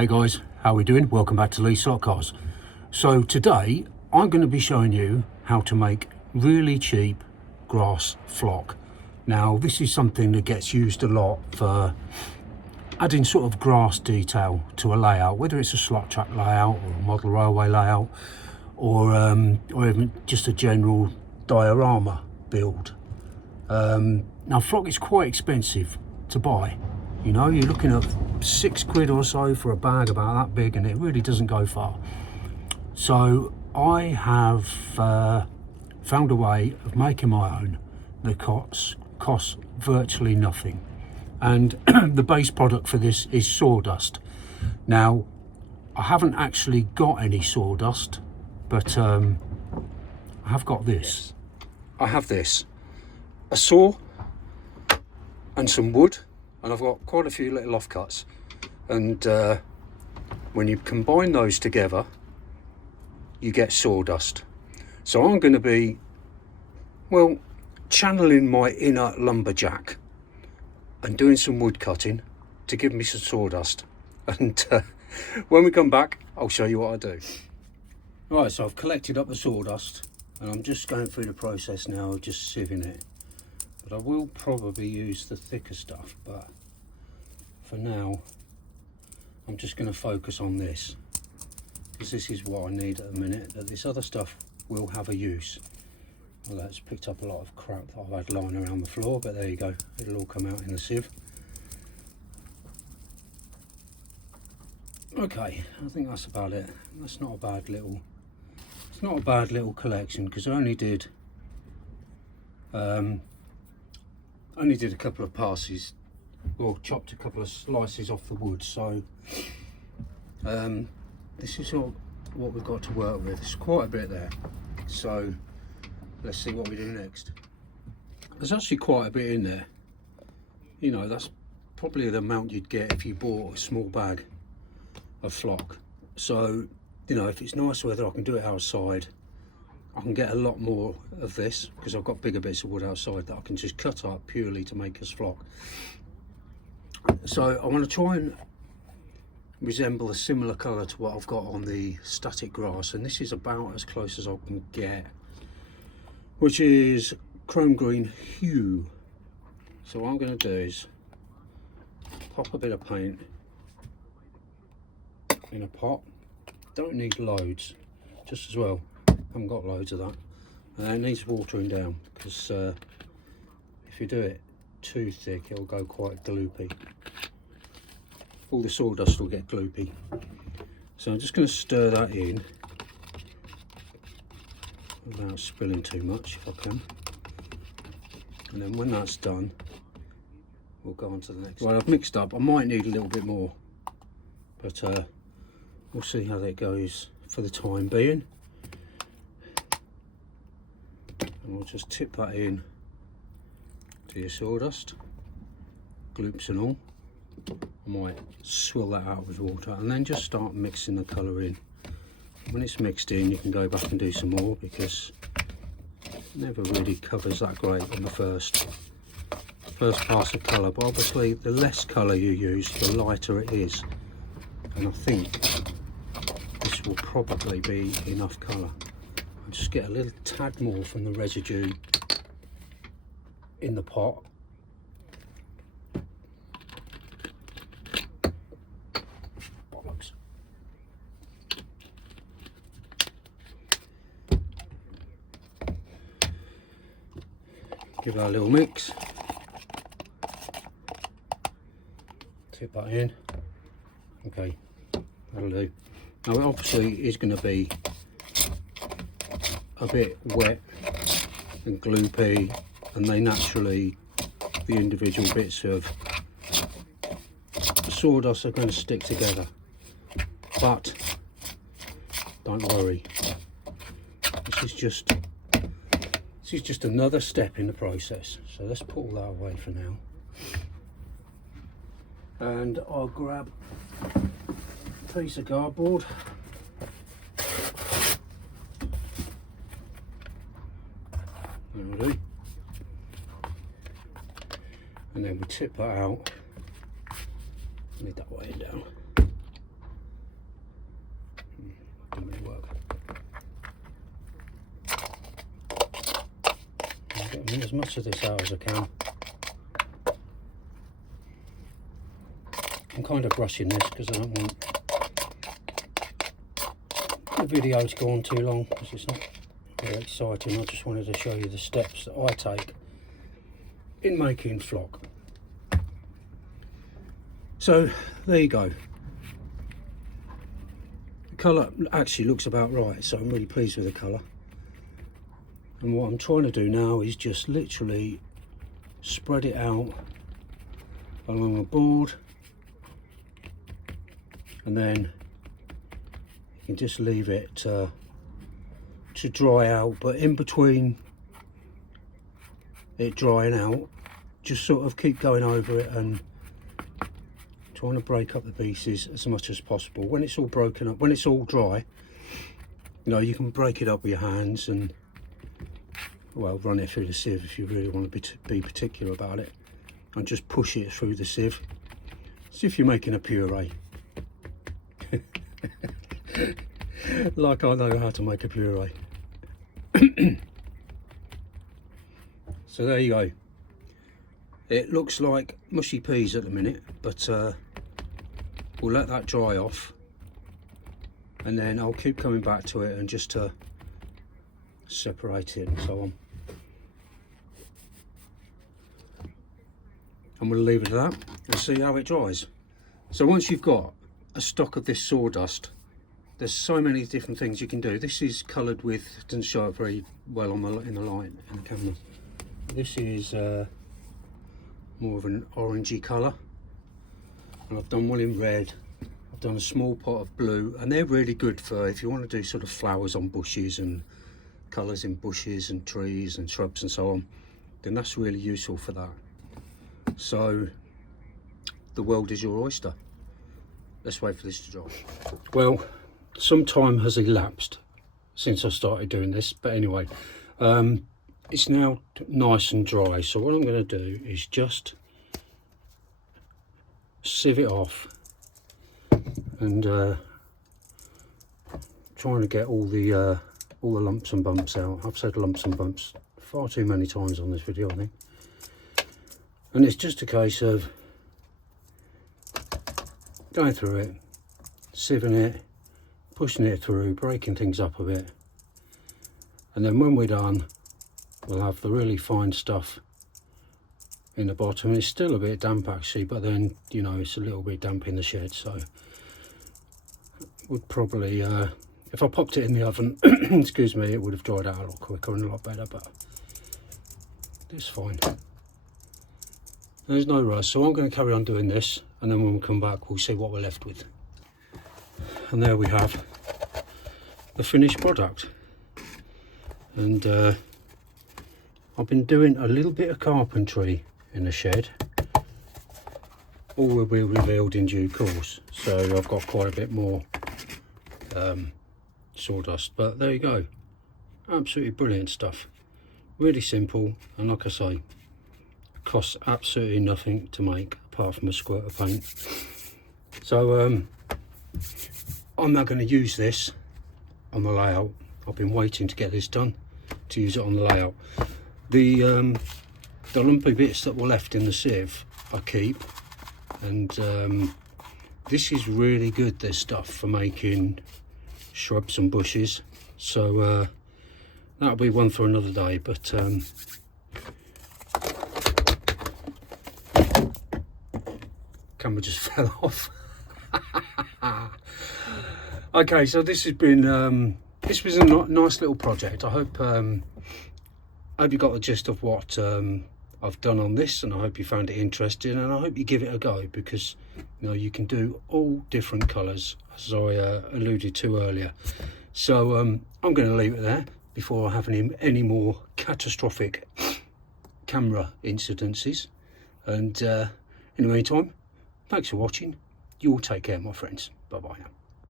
Hey guys, how are we doing? Welcome back to Lee's Slot Cars. So today I'm going to be showing you how to make really cheap grass flock. Now this is something that gets used a lot for adding sort of grass detail to a layout, whether it's a slot track layout or a model railway layout or even just a general diorama build. Now flock is quite expensive to buy. You know, you're looking at £6 or so for a bag about that big, and it really doesn't go far. So I have found a way of making my own that costs virtually nothing. And the base product for this is sawdust. Now, I haven't actually got any sawdust, but I have got this. I have this, a saw and some wood. And I've got quite a few little offcuts, and when you combine those together you get sawdust. So I'm going to be, well, channeling my inner lumberjack and doing some wood cutting to give me some sawdust, and when we come back I'll show you what I do. Right, so I've collected up the sawdust and I'm just going through the process now of just sieving it. But I will probably use the thicker stuff, but for now I'm just going to focus on this, because this is what I need at the minute. That this other stuff will have a use. Well, that's picked up a lot of crap that I've had lying around the floor, but there you go, it'll all come out in the sieve. Okay, I think that's about it. That's not a bad little, it's not a bad little collection, because I only did a couple of passes, or chopped a couple of slices off the wood. So this is all what we've got to work with. It's quite a bit there, so let's see what we do next. There's actually quite a bit in there. You know, that's probably the amount you'd get if you bought a small bag of flock. So, you know, if it's nice weather I can do it outside. I can get a lot more of this because I've got bigger bits of wood outside that I can just cut up purely to make us flock. So I want to try and resemble a similar colour to what I've got on the static grass, and this is about as close as I can get, which is chrome green hue. So what I'm going to do is pop a bit of paint in a pot. Don't need loads, just as well. I haven't got loads of that, and it needs watering down, because if you do it too thick it'll go quite gloopy. All the sawdust will get gloopy. So I'm just going to stir that in without spilling too much if I can, and then when that's done we'll go on to the next. Well, I've mixed up, I might need a little bit more, but we'll see how that goes for the time being. And we'll just tip that in to your sawdust, gloops and all. I might swill that out with water and then just start mixing the colour in. When it's mixed in you can go back and do some more, because it never really covers that great on the first pass of colour, but obviously the less colour you use the lighter it is, and I think this will probably be enough colour. Just get a little tad more from the residue in the pot. Bollocks. Give that a little mix. Tip that in. Okay, that'll do. Now it obviously is going to be a bit wet and gloopy, and they naturally, the individual bits of the sawdust are going to stick together, but don't worry, this is just another step in the process. So let's pull that away for now, and I'll grab a piece of cardboard. That'll do. And then we tip that out, need that weighing down, as much of this out as I can. I'm kind of rushing this because I don't want the video to go on too long, because it's not very exciting. I just wanted to show you the steps that I take in making flock. So there you go. The colour actually looks about right, so I'm really pleased with the colour. And what I'm trying to do now is just literally spread it out along the board, and then you can just leave it to dry out. But in between it drying out, just sort of keep going over it and trying to break up the pieces as much as possible. When it's all broken up, when it's all dry, you know, you can break it up with your hands and, well, run it through the sieve if you really want to be particular about it, and just push it through the sieve as if you're making a puree. Like I know how to make a puree. So there you go. It looks like mushy peas at the minute, but we'll let that dry off, and then I'll keep coming back to it and just to separate it and so on. And we'll leave it at that and see how it dries. So once you've got a stock of this sawdust, there's so many different things you can do. This is coloured with, doesn't show up very well on in the light in the camera. This is more of an orangey colour, and I've done one in red. I've done a small pot of blue, and they're really good for if you want to do sort of flowers on bushes and colours in bushes and trees and shrubs and so on. Then that's really useful for that. So the world is your oyster. Let's wait for this to dry. Well, some time has elapsed since I started doing this, but anyway, it's now nice and dry. So what I'm going to do is just sieve it off and trying to get all the lumps and bumps out. I've said lumps and bumps far too many times on this video, I think. And it's just a case of going through it, sieving it, pushing it through, breaking things up a bit, and then when we're done, we'll have the really fine stuff in the bottom. It's still a bit damp actually, but then, you know, it's a little bit damp in the shed, so would probably if I popped it in the oven excuse me, it would have dried out a lot quicker and a lot better, but it's fine. There's no rush, so I'm going to carry on doing this, and then when we come back we'll see what we're left with. And there we have the finished product. And I've been doing a little bit of carpentry in the shed. All will be revealed in due course, so I've got quite a bit more sawdust, but there you go. Absolutely brilliant stuff. Really simple, and like I say, costs absolutely nothing to make apart from a squirt of paint. So I'm now going to use this on the layout. I've been waiting to get this done to use it on the layout. The lumpy bits that were left in the sieve I keep, and this is really good, this stuff, for making shrubs and bushes. So that'll be one for another day, but camera just fell off. Okay, so this has been this was a nice little project. I hope you got the gist of what I've done on this, and I hope you found it interesting, and I hope you give it a go, because you know you can do all different colours, as I alluded to earlier. So I'm going to leave it there before I have any more catastrophic camera incidences, and in the meantime, thanks for watching. You all take care, my friends. Bye bye now.